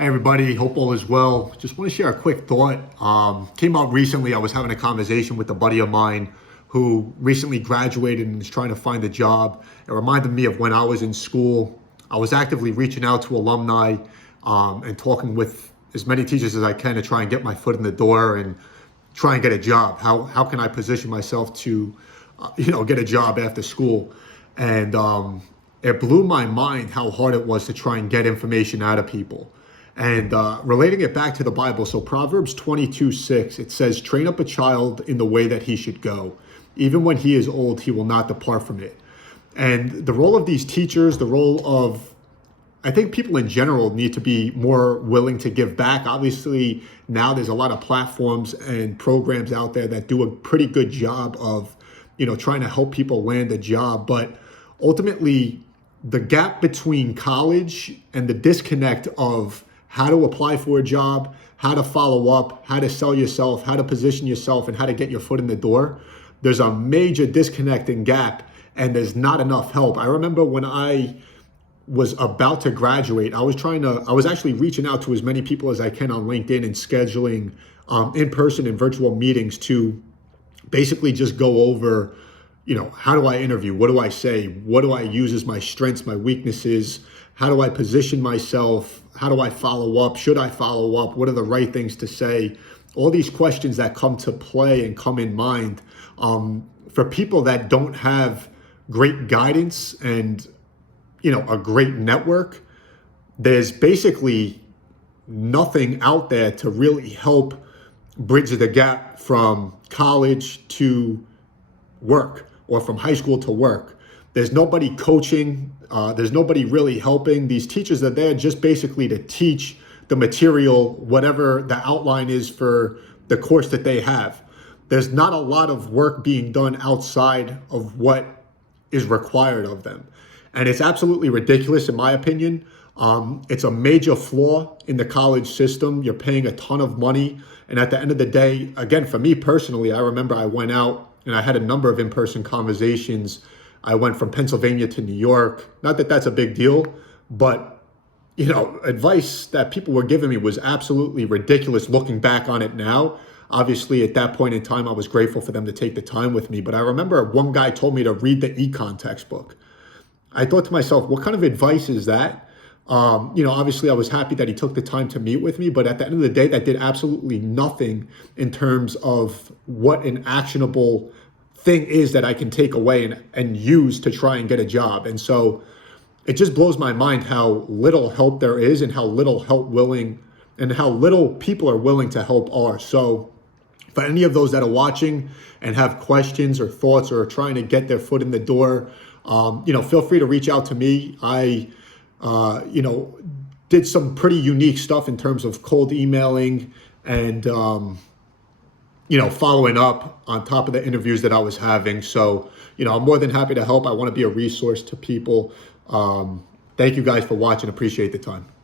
Hey everybody, hope all is well. Just want to share a quick thought. Came out recently, I was having a conversation with a buddy of mine who recently graduated and is trying to find a job. It reminded me of when I was in school. I was actively reaching out to alumni and talking with as many teachers as I can to try and get my foot in the door and try and get a job. How can I position myself to, get a job after school? And it blew my mind how hard it was to try and get information out of people. And relating it back to the Bible, so Proverbs 22:6, it says, train up a child in the way that he should go. Even when he is old, he will not depart from it. And the role of these teachers, the role of, I think people in general need to be more willing to give back. Obviously, now there's a lot of platforms and programs out there that do a pretty good job of, trying to help people land a job. But ultimately, the gap between college and the disconnect of how to apply for a job, how to follow up, how to sell yourself, how to position yourself, and how to get your foot in the door, there's a major disconnect and gap, and there's not enough help. I remember when I was about to graduate, I was actually reaching out to as many people as I can on LinkedIn and scheduling in-person and virtual meetings to basically just go over, how do I interview? What do I say? What do I use as my strengths, my weaknesses? How do I position myself? How do I follow up? Should I follow up? What are the right things to say? All these questions that come to play and come in mind for people that don't have great guidance and, a great network. There's basically nothing out there to really help bridge the gap from college to work or from high school to work. There's nobody coaching. There's nobody really helping. These teachers are there just basically to teach the material, whatever the outline is for the course that they have. There's not a lot of work being done outside of what is required of them. And it's absolutely ridiculous, in my opinion. It's a major flaw in the college system. You're paying a ton of money. And at the end of the day, again, for me personally, I remember I went out and I had a number of in-person conversations. I went from Pennsylvania to New York. Not that that's a big deal, but advice that people were giving me was absolutely ridiculous looking back on it now. Obviously, at that point in time, I was grateful for them to take the time with me. But I remember one guy told me to read the econ textbook. I thought to myself, what kind of advice is that? Obviously, I was happy that he took the time to meet with me. But at the end of the day, that did absolutely nothing in terms of what an actionable thing is that I can take away and use to try and get a job. And so it just blows my mind how little help there is and how little how little people are willing to help are. So for any of those that are watching and have questions or thoughts or are trying to get their foot in the door, feel free to reach out to me. I, did some pretty unique stuff in terms of cold emailing and, following up on top of the interviews that I was having. So, I'm more than happy to help. I want to be a resource to people. Thank you guys for watching. Appreciate the time.